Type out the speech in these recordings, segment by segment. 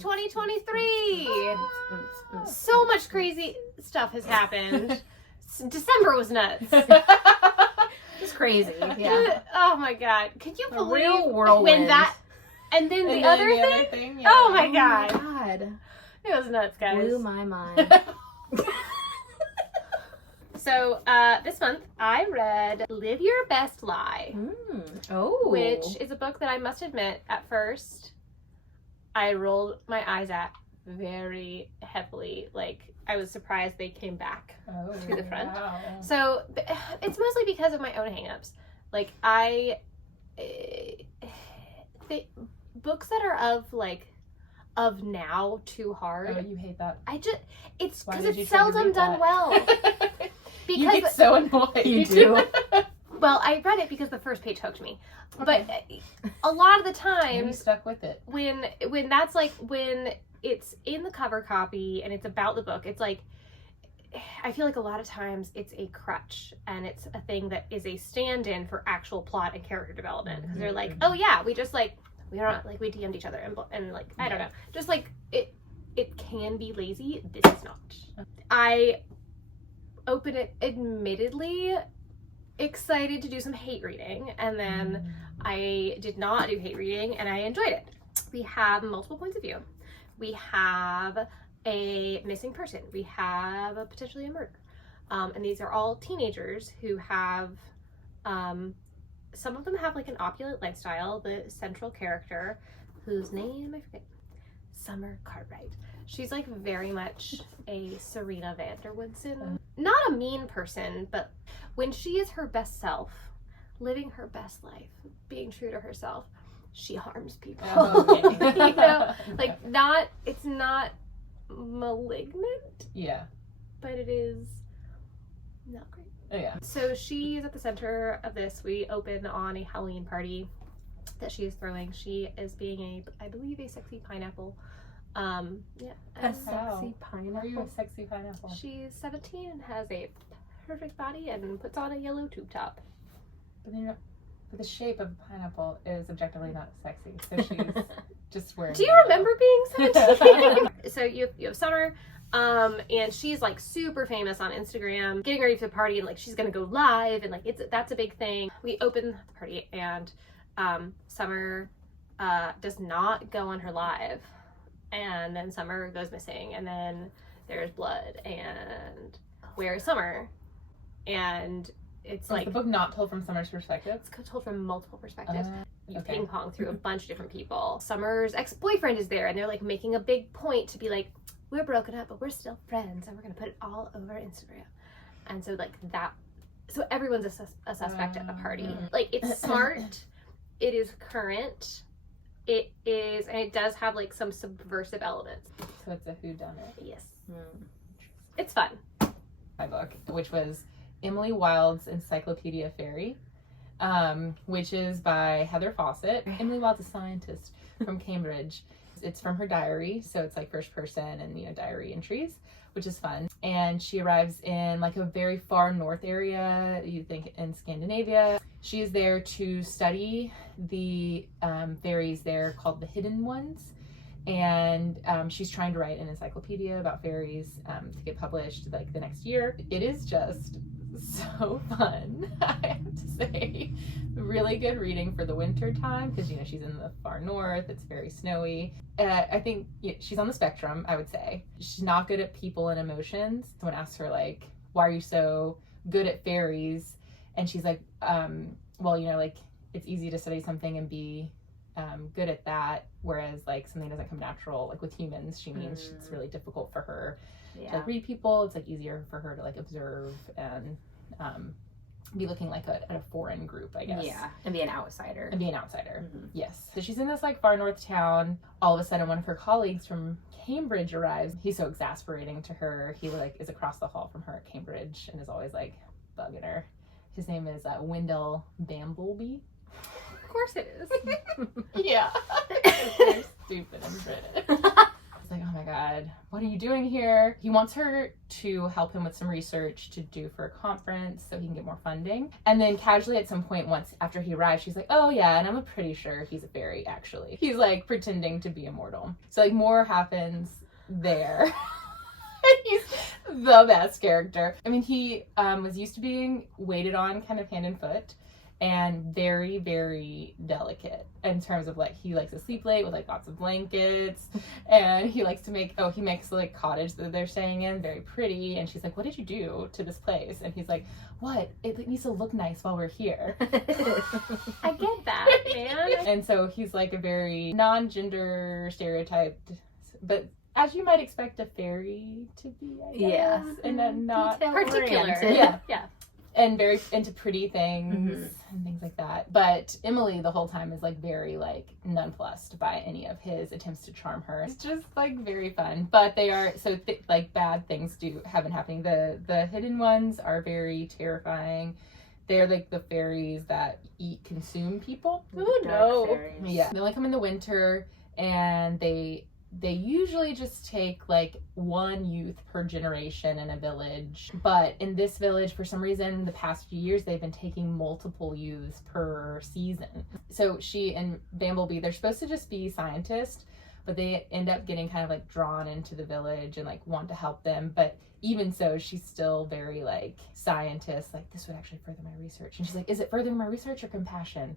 2023. So much crazy stuff has happened. December was nuts. It's crazy. Yeah. Oh my god. Could you believe real whirlwind. when that and then the other thing? Yeah. Oh my god. Oh my god. It was nuts, guys. Blew my mind. So, this month I read Live Your Best Lie. Oh. Which is a book that I must admit, at first, I rolled my eyes at very heavily. Like, I was surprised they came back to the front. Wow. So, it's mostly because of my own hangups. Like, books that are of now too hard. Oh, you hate that. It's Why because did you it's try to seldom read done that? well. You get so annoyed. You do. Well, I read it because the first page hooked me. Okay. But a lot of the And you time, stuck with it. when it's in the cover copy and it's about the book, it's like, I feel like a lot of times it's a crutch and it's a thing that is a stand-in for actual plot and character development. Because they're like, oh yeah, we DM'd each other and like, I don't know. Just like, it can be lazy. This is not. I open it admittedly excited to do some hate reading, and then I did not do hate reading and I enjoyed it. We have multiple points of view. We have a missing person. We have potentially a murder. And these are all teenagers who have, some of them have like an opulent lifestyle. The central character, whose name I forget, Summer Cartwright. She's like very much a Serena van der Woodsen. Not a mean person, but when she is her best self, living her best life, being true to herself, she harms people. Okay. You know, like it's not malignant, Yeah. but it is not great. Oh, yeah. So she is at the center of this. We open on a Halloween party that she is throwing. She is being I believe a sexy pineapple. Yeah. A And sexy Are you pineapple. a sexy pineapple? she's 17 and has a perfect body and puts on a yellow tube top. But the shape of a pineapple is objectively not sexy. So she's just wearing. Do you remember being 17? So you have Summer, and she's like super famous on Instagram, getting ready for the party, and like she's gonna go live, and like that's a big thing. We open the party, and Summer does not go on her live, and then Summer goes missing, and then there's blood, and where is Summer? And it's like the book not told from Summer's perspective. it's told from multiple perspectives. You okay. ping pong through a bunch of different people. Summer's ex-boyfriend is there, and they're like making a big point to be like, we're broken up, but we're still friends, and we're gonna put it all over Instagram. And so like that, so everyone's a suspect at the party. Like, it's smart, it is current, it is, and it does have like some subversive elements. So it's a whodunnit. Yes, it's fun. My book, which was Emily Wilde's Encyclopaedia Fairy, which is by Heather Fawcett. Emily Wilde's a scientist from Cambridge. It's from her diary, so it's like first person and diary entries, which is fun. And she arrives in like a very far north area, you think in Scandinavia. She is there to study the fairies there called the Hidden Ones. And she's trying to write an encyclopedia about fairies to get published like the next year. It is just so fun, I have to say. Really good reading for the winter time because she's in the far north. It's very snowy. I think she's on the spectrum, I would say. She's not good at people and emotions. Someone asks her like, why are you so good at fairies? And she's like, well, like it's easy to study something and be good at that, whereas like something doesn't come natural. Like with humans, she means it's really difficult for her to like read people. It's like easier for her to like observe and be looking like at a foreign group, I guess. Yeah, and be an outsider. Yes. So she's in this like far north town. All of a sudden, one of her colleagues from Cambridge arrives. He's so exasperating to her. He like is across the hall from her at Cambridge and is always like bugging her. His name is Wendell Bambleby. Of course it is. Yeah. It's very stupid and British. It's like, oh my God, what are you doing here? He wants her to help him with some research to do for a conference so he can get more funding. And then casually at some point, once after he arrives, she's like, oh yeah, and I'm pretty sure he's a fairy, actually. He's like pretending to be immortal. So like more happens there. He's the best character. I mean, he was used to being waited on kind of hand and foot, and very, very delicate in terms of like, he likes to sleep late with like lots of blankets, and he likes to he makes like cottage that they're staying in very pretty. And she's like, what did you do to this place? And he's like, what? It needs to look nice while we're here. I get that, man. And so he's like a very non-gender stereotyped, but as you might expect a fairy to be, I guess. Yeah. And then not Particular. Yeah. And very into pretty things and things like that. But Emily the whole time is like very like nonplussed by any of his attempts to charm her. It's just like very fun. But they are like bad things have been happening. The hidden ones are very terrifying. They're like the fairies that consume people. Oh no. Yeah. They only come in the winter, and they usually just take like one youth per generation in a village. But in this village, for some reason, the past few years, they've been taking multiple youths per season. So she and Bamblebee, they're supposed to just be scientists, but they end up getting kind of like drawn into the village and like want to help them. But even so, she's still very like scientist, like this would actually further my research. And she's like, is it furthering my research or compassion?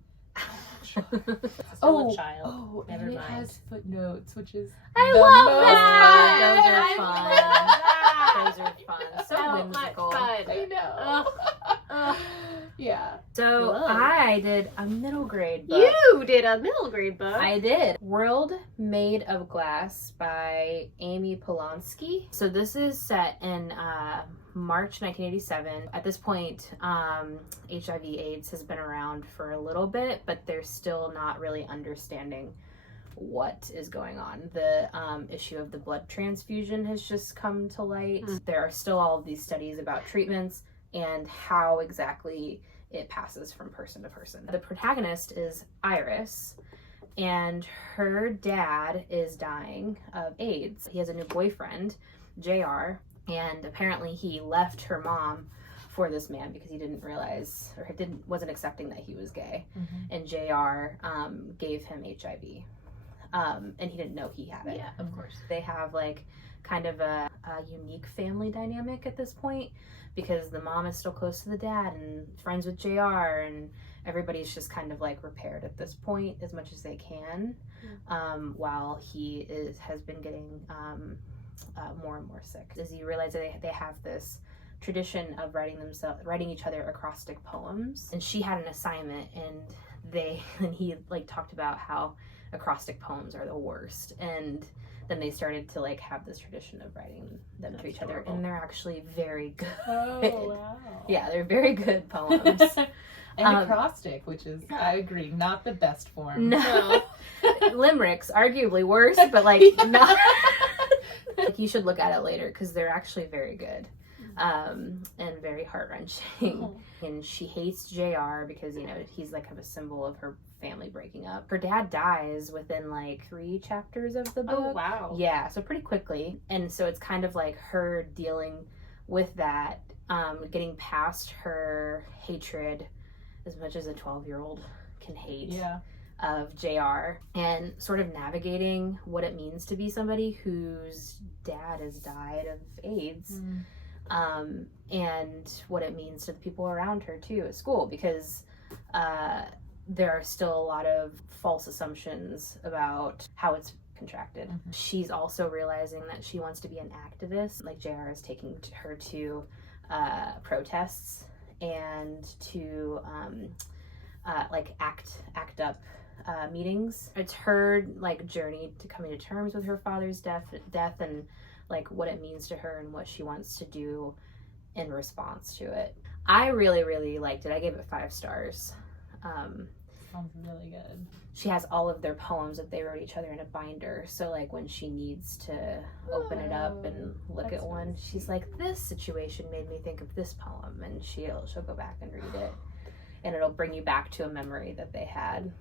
Still a child. Oh, Never and it mind. has footnotes, which is I the love most that. fun. Those are fun. So So whimsical. much fun. I know. Yeah. So Whoa. I did a middle grade book. You did a middle grade book. I did. World Made of Glass by Amy Polensky. So this is set in March 1987. At this point, HIV/AIDS has been around for a little bit, but they're still not really understanding what is going on. The issue of the blood transfusion has just come to light. There are still all of these studies about treatments and how exactly it passes from person to person. The protagonist is Iris, and her dad is dying of AIDS. He has a new boyfriend, JR, and apparently he left her mom for this man because he didn't realize or wasn't accepting that he was gay. And JR gave him HIV. And he didn't know he had it. Yeah, of course. They have like kind of a unique family dynamic at this point, because the mom is still close to the dad and friends with JR, and everybody's just kind of like repaired at this point as much as they can, while he has been getting more and more sick. As you realize that they have this tradition of writing each other acrostic poems, and she had an assignment, and he like talked about how acrostic poems are the worst, and then they started to like have this tradition of writing them to each other, and they're actually very good. Oh, wow. Yeah, they're very good poems. And acrostic, which is, I agree, not the best form. No. Limericks, arguably worse, but like not. Like, you should look at it later because they're actually very good, and very heart-wrenching. And she hates JR because, you know, he's like kind of a symbol of her family breaking up. Her dad dies within like 3 chapters of the book. Oh, wow. Yeah, so pretty quickly. And so it's kind of like her dealing with that, getting past her hatred, as much as a 12-year-old can hate. Yeah. Of JR, and sort of navigating what it means to be somebody whose dad has died of AIDS, and what it means to the people around her too at school, because there are still a lot of false assumptions about how it's contracted. She's also realizing that she wants to be an activist. Like JR is taking her to protests and to like act up meetings. It's her like journey to coming to terms with her father's death and like what it means to her and what she wants to do in response to it. I really, really liked it. I gave it 5 stars. Sounds really good. She has all of their poems that they wrote each other in a binder, so like when she needs to open it up and look at one, really she's like, this situation made me think of this poem, and she'll go back and read it, and it'll bring you back to a memory that they had.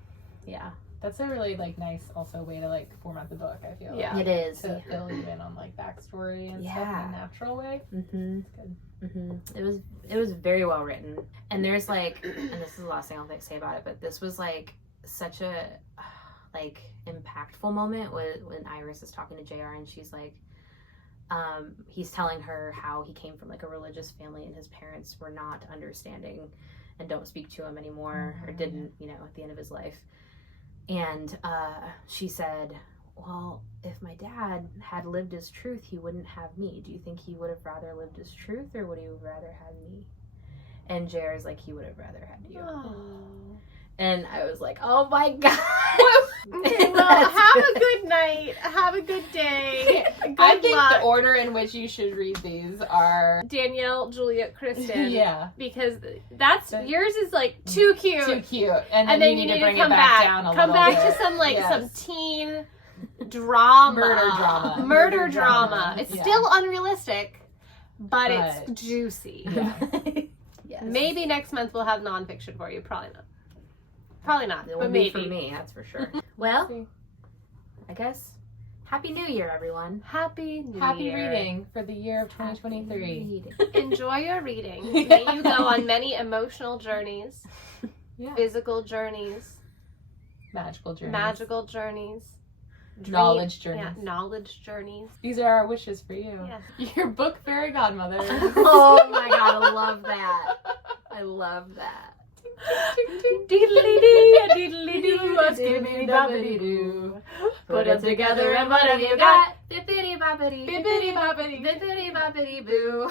Yeah. That's a really like nice also way to like format the book, I feel. Yeah. Like, It is. to fill you in on like backstory and stuff in a natural way. Mm-hmm. It's good. Mm-hmm. It was very well written. And there's like, and this is the last thing I'll say about it, but this was like such a like impactful moment when Iris is talking to JR and she's like, he's telling her how he came from like a religious family and his parents were not understanding and don't speak to him anymore, or didn't, you know, at the end of his life. And she said, well, if my dad had lived his truth, he wouldn't have me. Do you think he would have rather lived his truth, or would he have rather had me? And JR's like, he would have rather had you. Oh. And I was like, oh my God. Okay, well, have a good night. Have a good day. Good I think luck. the order in which you should read these are Danielle, Juliet, Christen. yeah, Because yours is like too cute. too cute, and And then you need to bring it back down a Come little back bit. to some like Yes. some teen drama. Murder Murder drama. drama. It's Yeah. still unrealistic, but it's But- juicy. Yeah. Yes. Maybe next month we'll have nonfiction for you. Probably not. Probably not, It but will be maybe. for me, that's for sure. Well, I guess Happy New Year, everyone. Happy New Happy Year. reading for the year of 2023. Reading. Enjoy your reading. May you go on many emotional journeys, Yeah. physical journeys, Magical journeys. magical journeys, Knowledge journeys. Yeah, knowledge journeys. These are our wishes for you. Yes. Your book fairy godmother. Oh my God, I love that. I love that. Put them together and what have you got? Bippity boppity. Bippity boppity. Bippity boppity boo.